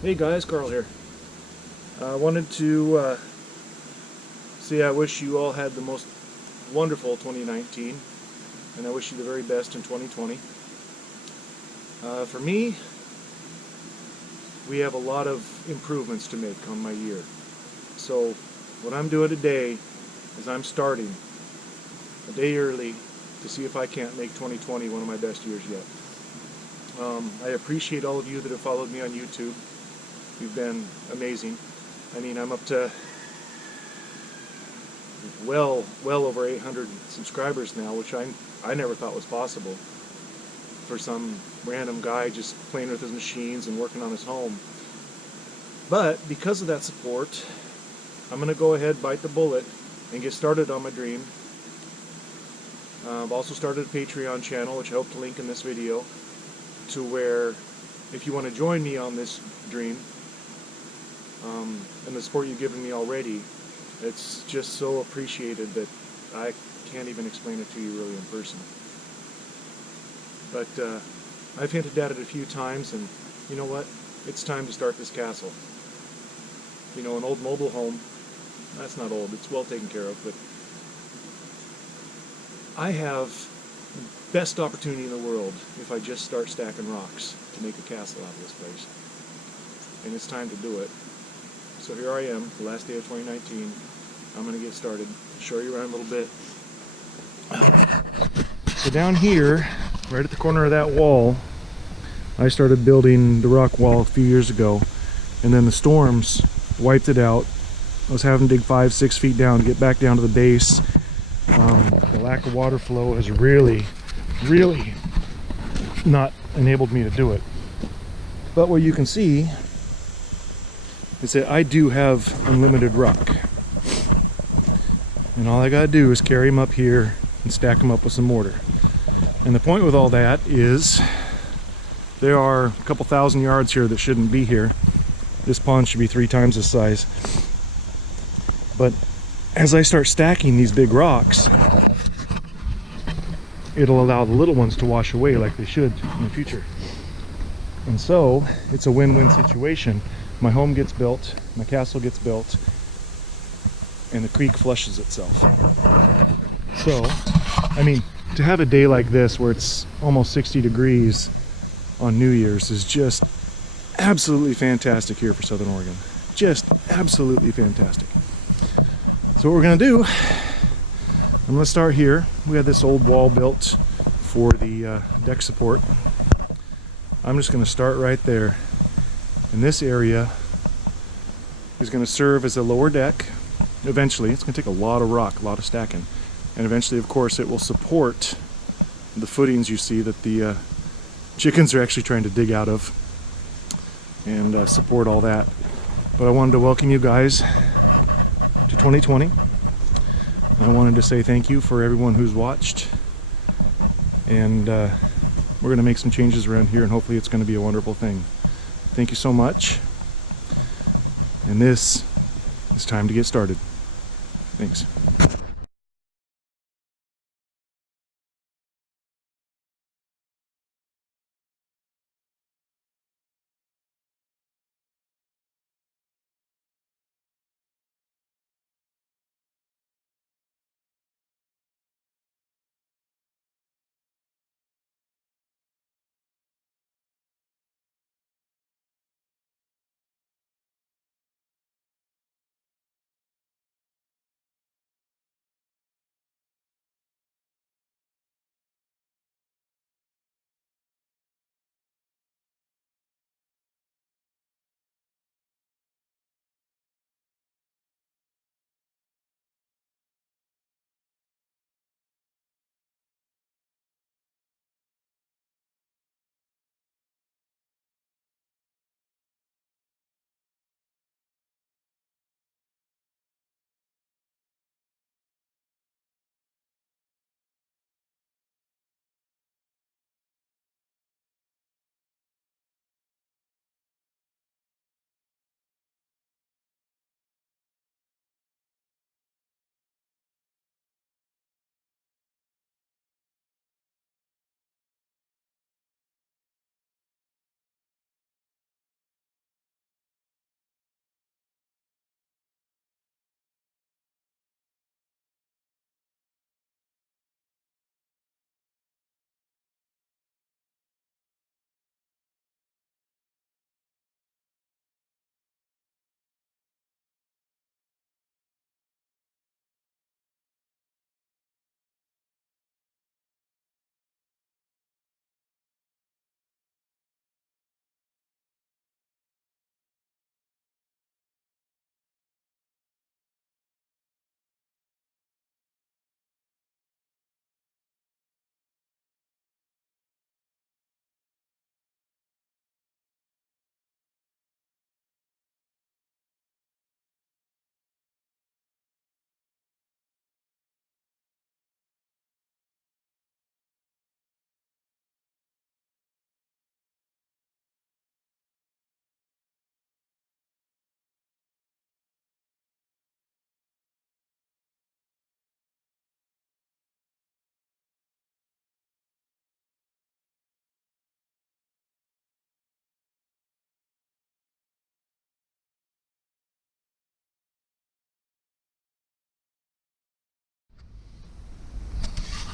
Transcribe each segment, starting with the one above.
Hey guys, Carl here. I wanted to say I wish you all had the most wonderful 2019, and I wish you the very best in 2020. For me, we have a lot of improvements to make on my year. So what I'm doing today is I'm starting a day early to see if I can't make 2020 one of my best years yet. I appreciate all of you that have followed me on YouTube. You've been amazing. I mean, I'm up to well over 800 subscribers now, which I never thought was possible for some random guy just playing with his machines and working on his home. But because of that support, I'm going to go ahead, bite the bullet, and get started on my dream. I've also started a Patreon channel, which I hope to link in this video, to where if you want to join me on this dream, and the support you've given me already, it's just so appreciated that I can't even explain it to you really in person. But I've hinted at it a few times, and you know what? It's time to start this castle. You know, an old mobile home, that's not old, it's well taken care of, but I have the best opportunity in the world if I just start stacking rocks to make a castle out of this place. And it's time to do it. So here I am, the last day of 2019. I'm going to get started. Show you around a little bit. So down here, right at the corner of that wall, I started building the rock wall a few years ago, and then the storms wiped it out. I was having to dig 5-6 feet down to get back down to the base. The lack of water flow has really not enabled me to do it. But what you can see is that I do have unlimited rock. And all I gotta do is carry them up here and stack them up with some mortar. And the point with all that is there are a couple thousand yards here that shouldn't be here. This pond should be 3 times this size. But as I start stacking these big rocks, it'll allow the little ones to wash away like they should in the future. And so it's a win-win situation. My home gets built, my castle gets built, and the creek flushes itself. So, I mean, to have a day like this where it's almost 60 degrees on New Year's is just absolutely fantastic here for Southern Oregon. Just absolutely fantastic. So what we're gonna do, I'm gonna start here. We had this old wall built for the deck support. I'm just gonna start right there. And this area is gonna serve as a lower deck. Eventually, it's gonna take a lot of rock, a lot of stacking. And eventually, of course, it will support the footings you see that the chickens are actually trying to dig out of and support all that. But I wanted to welcome you guys to 2020. I wanted to say thank you for everyone who's watched. And we're going to make some changes around here, and hopefully it's going to be a wonderful thing. Thank you so much. And this is time to get started. Thanks.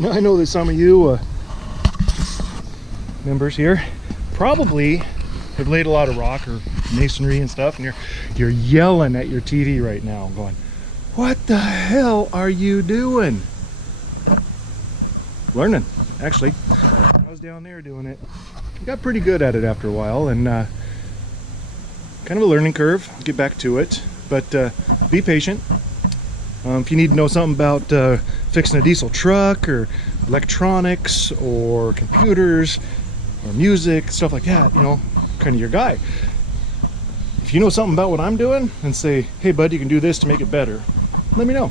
Now, I know that some of you members here probably have laid a lot of rock or masonry and stuff, and you're yelling at your TV right now going, what the hell are you doing? Learning, actually. I was down there doing it. Got pretty good at it after a while, and kind of a learning curve. Get back to it, but be patient. If you need to know something about fixing a diesel truck or electronics or computers or music, stuff like that, you know, kind of your guy. If you know something about what I'm doing and say, hey bud, you can do this to make it better, let me know,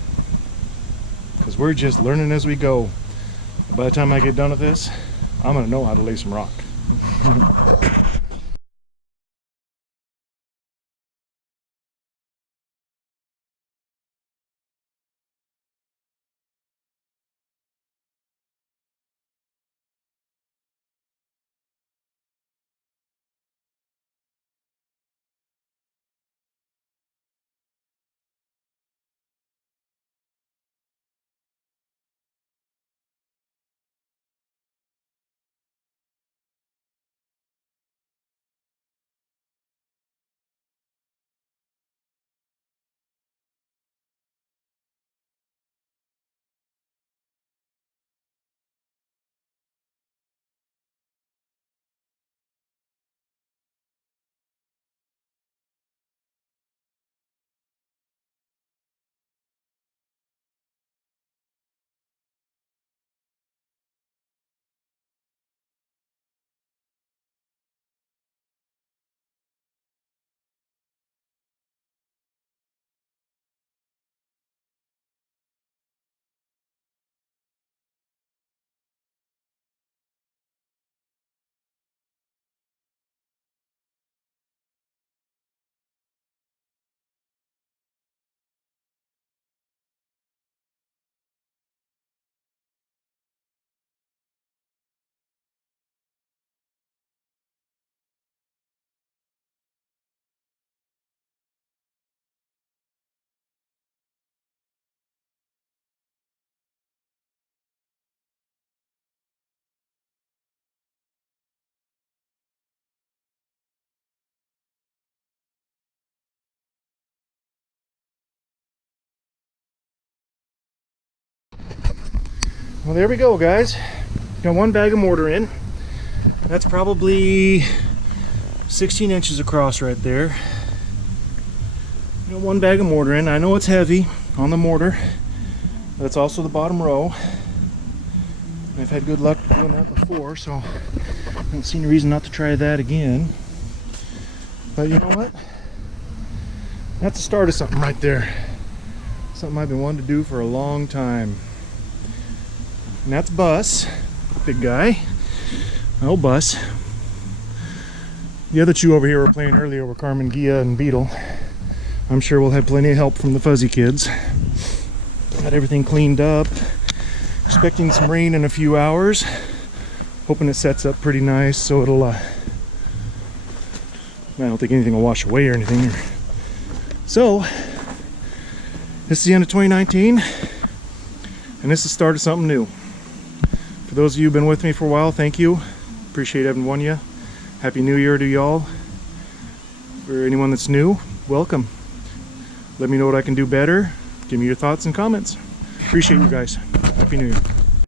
because we're just learning as we go. By the time I get done with this, I'm gonna know how to lay some rock. Well, there we go, guys. Got one bag of mortar in. That's probably 16 inches across right there. Got one bag of mortar in. I know it's heavy on the mortar, but it's also the bottom row. I've had good luck doing that before, so I don't see any reason not to try that again. But you know what? That's the start of something right there. Something I've been wanting to do for a long time. And that's Bus, big guy, my old Bus. The other two over here were playing earlier were Carmen, Gia, and Beetle. I'm sure we'll have plenty of help from the Fuzzy kids. Got everything cleaned up. Expecting some rain in a few hours. Hoping it sets up pretty nice, so it'll, I don't think anything will wash away or anything. So, this is the end of 2019, and this is the start of something new. For those of you who've been with me for a while, thank you. Appreciate having won you. Happy New Year to y'all. For anyone that's new, welcome. Let me know what I can do better. Give me your thoughts and comments. Appreciate you guys. Happy New Year.